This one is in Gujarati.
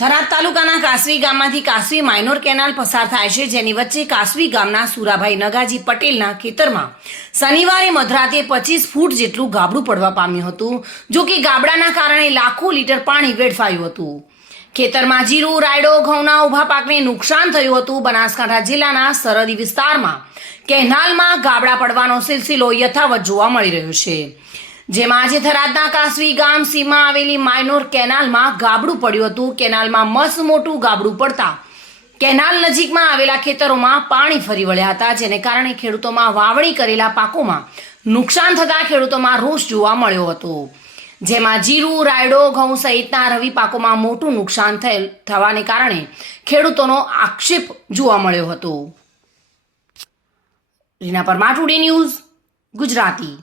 થરાદ તાલુકાના કાસવી ગામમાંથી કાસવી માઇનોર કેનાલ પસાર થાય છે, જેની વચ્ચે કાસવી ગામના સુરાભાઈ નગાજી પટેલના ખેતરમાં શનિવારે મધરાતે 25 ફૂટ જેટલું ગાબડું પડવા પામ્યું હતું. જો કે ગાબડાના કારણે લાખો લીટર પાણી વેડફાયું હતું. ખેતરમાં જીરું, રાયડો, ઘઉંના ઊભા પાકને નુકસાન થયું હતું. બનાસકાંઠા જિલ્લાના સરહદી વિસ્તારમાં કેનાલમાં ગાબડા પડવાનો સિલસિલો યથાવત જોવા મળી રહ્યો છે, જેમાં આજે થરાદના કાસવી ગામ સીમા આવેલી માઇનોર કેનાલમાં ગાબડું પડ્યું હતું. કેનાલમાં મસ્ત મોટું ગાબડું પડતા કેનાલ નજીકમાં આવેલા ખેતરોમાં પાણી ફરી વળ્યા હતા, જેને કારણે ખેડૂતોમાં વાવણી કરેલા પાકોમાં નુકસાન થતા ખેડૂતોમાં રોષ જોવા મળ્યો હતો. જેમાં જીરું, રાયડો, ઘઉં સહિતના રવિ પાકોમાં મોટું નુકસાન થવાને કારણે ખેડૂતોનો આક્ષેપ જોવા મળ્યો હતો. Reena Parmar, today news, Gujarati.